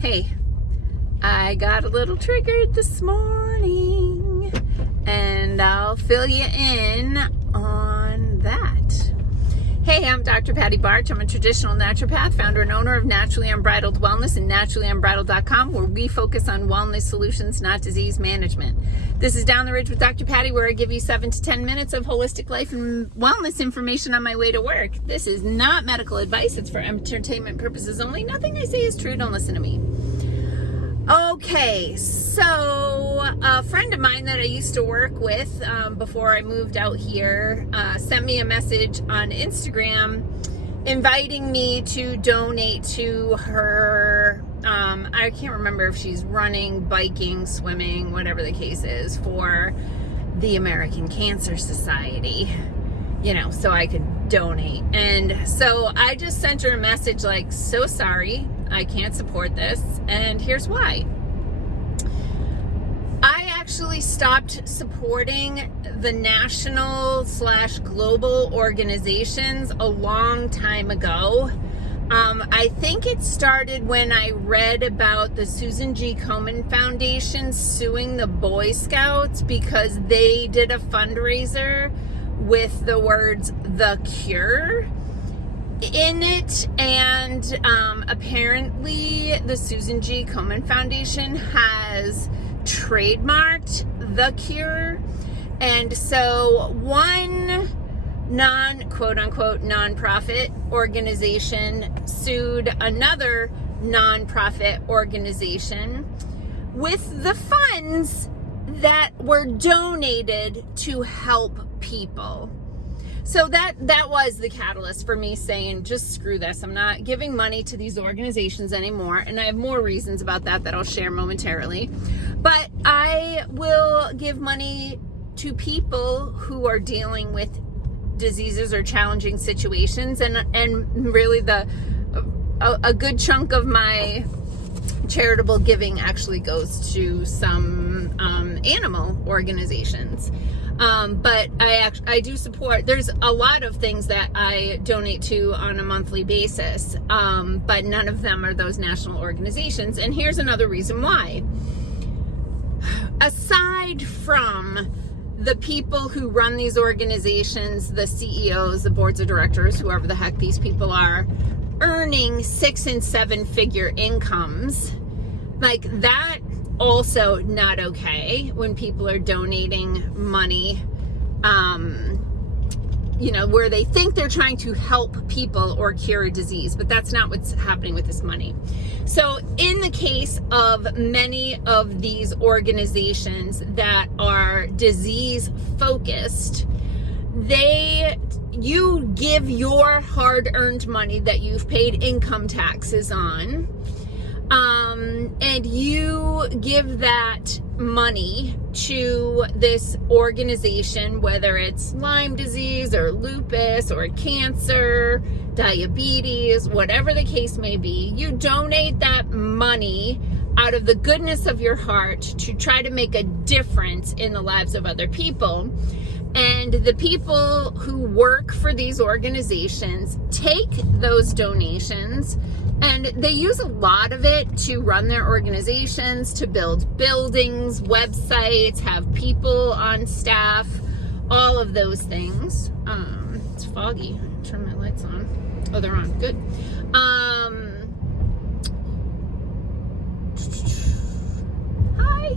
Hey, I got a little triggered this morning, and I'll fill you in on that. Hey, I'm Dr. Patty Barch. I'm a traditional naturopath, founder and owner of Naturally Unbridled Wellness and naturallyunbridled.com, where we focus on wellness solutions, not disease management. This is Down the Ridge with Dr. Patty, where I give you 7 to 10 minutes of holistic life and wellness information on my way to work. This is not medical advice. It's for entertainment purposes only. Nothing I say is true. Don't listen to me. Okay, so a friend of mine that I used to work with before I moved out here sent me a message on Instagram inviting me to donate to her, I can't remember if she's running, biking, swimming, whatever the case is, for the American Cancer Society, so I could donate. And so I just sent her a message like, so sorry, I can't support this, and here's why. I actually stopped supporting the national/global organizations a long time ago. I think it started when I read about the Susan G. Komen Foundation suing the Boy Scouts because they did a fundraiser with the words "The Cure" in it, and apparently the Susan G. Komen Foundation has trademarked The Cure, and so one quote-unquote nonprofit organization sued another nonprofit organization with the funds that were donated to help people. So that was the catalyst for me saying, just screw this. I'm not giving money to these organizations anymore. And I have more reasons about that I'll share momentarily. But I will give money to people who are dealing with diseases or challenging situations. And really a good chunk of my charitable giving actually goes to some animal organizations. But I do support, there's a lot of things that I donate to on a monthly basis, but none of them are those national organizations. And here's another reason why. Aside from the people who run these organizations, the CEOs, the boards of directors, whoever the heck these people are, earning 6 and 7 figure incomes, like that, also not okay when people are donating money, where they think they're trying to help people or cure a disease, but that's not what's happening with this money. So in the case of many of these organizations that are disease focused, you give your hard-earned money that you've paid income taxes on, and you give that money to this organization, whether it's Lyme disease or lupus or cancer, diabetes, whatever the case may be. You donate that money out of the goodness of your heart to try to make a difference in the lives of other people. And the people who work for these organizations take those donations and they use a lot of it to run their organizations, to build buildings, websites, have people on staff, all of those things. It's foggy. Turn my lights on. Oh, they're on. Good. Hi.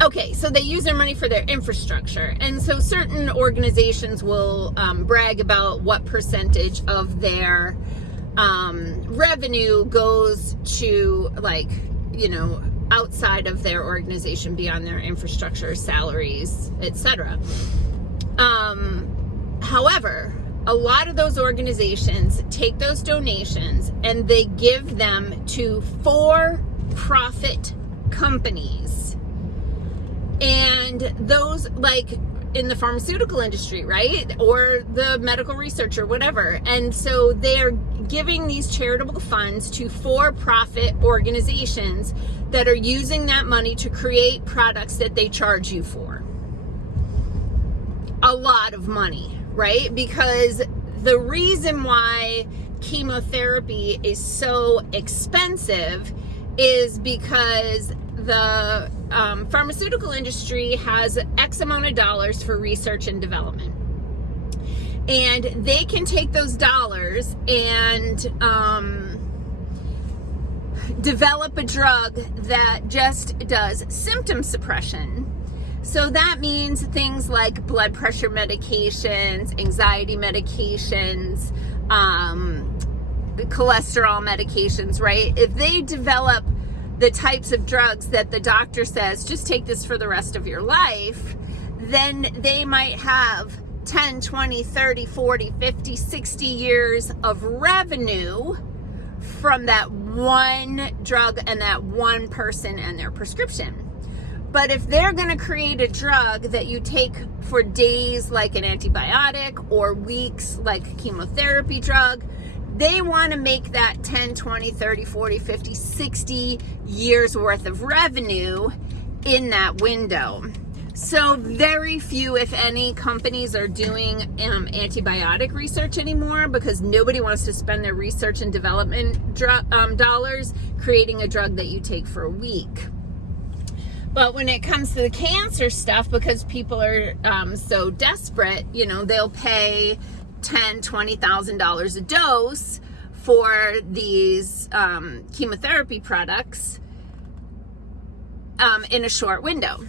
Okay, so they use their money for their infrastructure. And so certain organizations will brag about what percentage of their revenue goes to, outside of their organization, beyond their infrastructure, salaries, etc. However, a lot of those organizations take those donations and they give them to for-profit companies. And those, in the pharmaceutical industry, right? Or the medical research or whatever. And so they're giving these charitable funds to for-profit organizations that are using that money to create products that they charge you for. A lot of money, right? Because the reason why chemotherapy is so expensive is because the pharmaceutical industry has X amount of dollars for research and development. And they can take those dollars and develop a drug that just does symptom suppression. So that means things like blood pressure medications, anxiety medications, cholesterol medications, right? If they develop the types of drugs that the doctor says, just take this for the rest of your life, then they might have 10, 20, 30, 40, 50, 60 years of revenue from that one drug and that one person and their prescription. But if they're going to create a drug that you take for days like an antibiotic or weeks like a chemotherapy drug, they want to make that 10, 20, 30, 40, 50, 60 years worth of revenue in that window. So very few, if any, companies are doing antibiotic research anymore because nobody wants to spend their research and development dollars creating a drug that you take for a week. But when it comes to the cancer stuff, because people are so desperate, you know, they'll pay $10,000, $20,000 a dose for these chemotherapy products in a short window.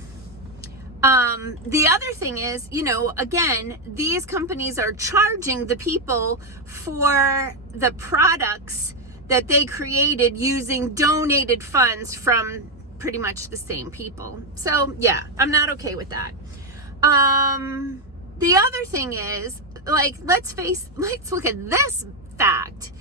The other thing is, you know, again, these companies are charging the people for the products that they created using donated funds from pretty much the same people. So yeah, I'm not okay with that. The other thing is, like, let's look at this fact.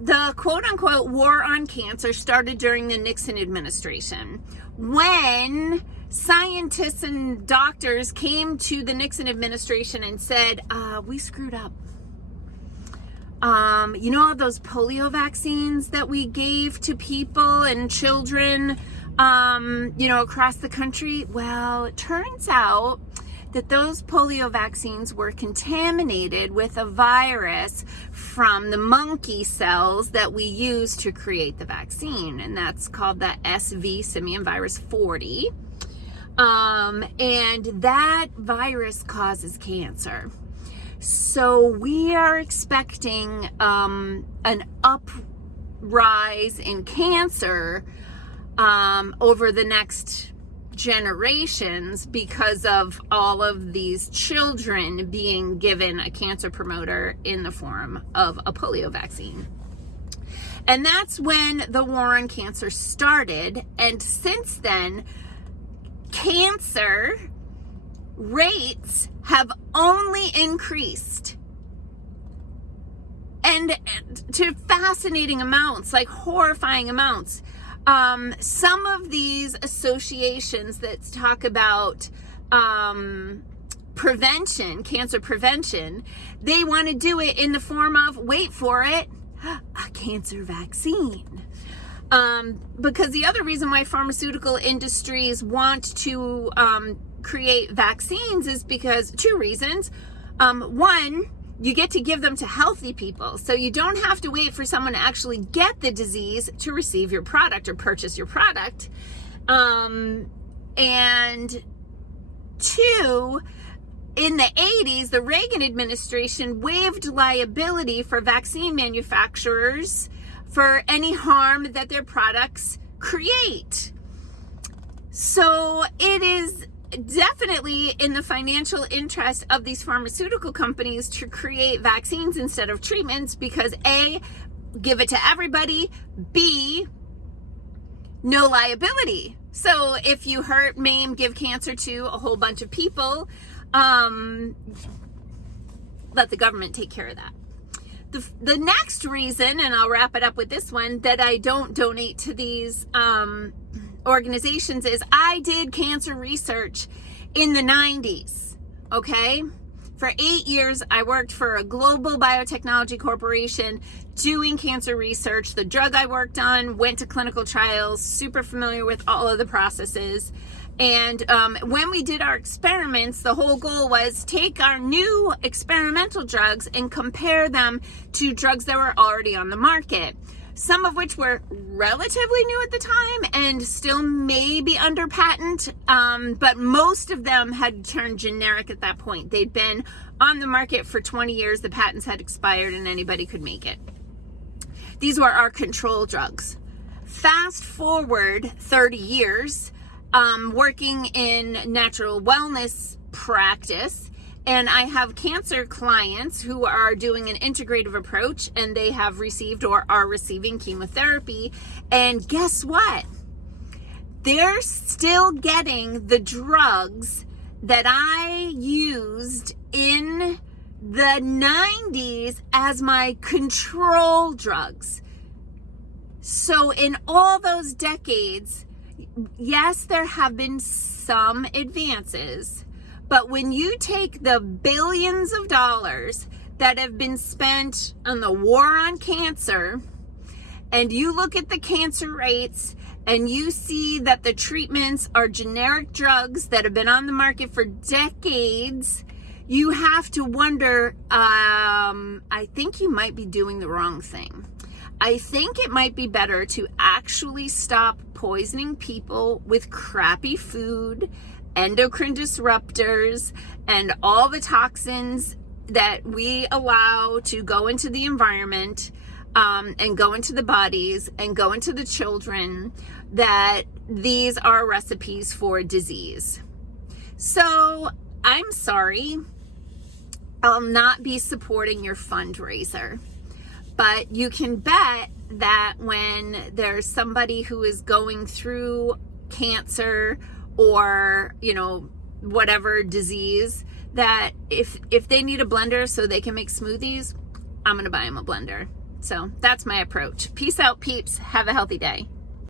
The quote unquote war on cancer started during the Nixon administration, when scientists and doctors came to the Nixon administration and said, we screwed up. You know, all those polio vaccines that we gave to people and children, you know, across the country? Well, it turns out that those polio vaccines were contaminated with a virus from the monkey cells that we use to create the vaccine. And that's called the SV, simian virus 40. And that virus causes cancer. So we are expecting an uprise in cancer over the next generations because of all of these children being given a cancer promoter in the form of a polio vaccine. And that's when the war on cancer started. And since then, cancer rates have only increased, and to fascinating amounts, like horrifying amounts. Some of these associations that talk about prevention, cancer prevention, they want to do it in the form of, wait for it, a cancer vaccine. Because the other reason why pharmaceutical industries want to create vaccines is because two reasons. One, you get to give them to healthy people, so you don't have to wait for someone to actually get the disease to receive your product or purchase your product. And two, in the 80s, the Reagan administration waived liability for vaccine manufacturers for any harm that their products create. So it is definitely in the financial interest of these pharmaceutical companies to create vaccines instead of treatments, because A, give it to everybody, B, no liability. So if you hurt, maim, give cancer to a whole bunch of people, let the government take care of that. The next reason, and I'll wrap it up with this one, that I don't donate to these organizations is I did cancer research in the 90s, okay? For 8 years, I worked for a global biotechnology corporation doing cancer research. The drug I worked on went to clinical trials, super familiar with all of the processes. And when we did our experiments, the whole goal was take our new experimental drugs and compare them to drugs that were already on the market. Some of which were relatively new at the time and still maybe under patent, but most of them had turned generic at that point. They'd been on the market for 20 years, the patents had expired, and anybody could make it. These were our control drugs. Fast forward 30 years, working in natural wellness practice, and I have cancer clients who are doing an integrative approach, and they have received or are receiving chemotherapy. And guess what? They're still getting the drugs that I used in the 90s as my control drugs. So in all those decades, yes, there have been some advances. But when you take the billions of dollars that have been spent on the war on cancer, and you look at the cancer rates, and you see that the treatments are generic drugs that have been on the market for decades, you have to wonder, I think you might be doing the wrong thing. I think it might be better to actually stop poisoning people with crappy food, endocrine disruptors, and all the toxins that we allow to go into the environment, and go into the bodies and go into the children, that these are recipes for disease. So I'm sorry, I'll not be supporting your fundraiser, but you can bet that when there's somebody who is going through cancer or, whatever disease, that if they need a blender so they can make smoothies, I'm going to buy them a blender. So that's my approach. Peace out, peeps. Have a healthy day.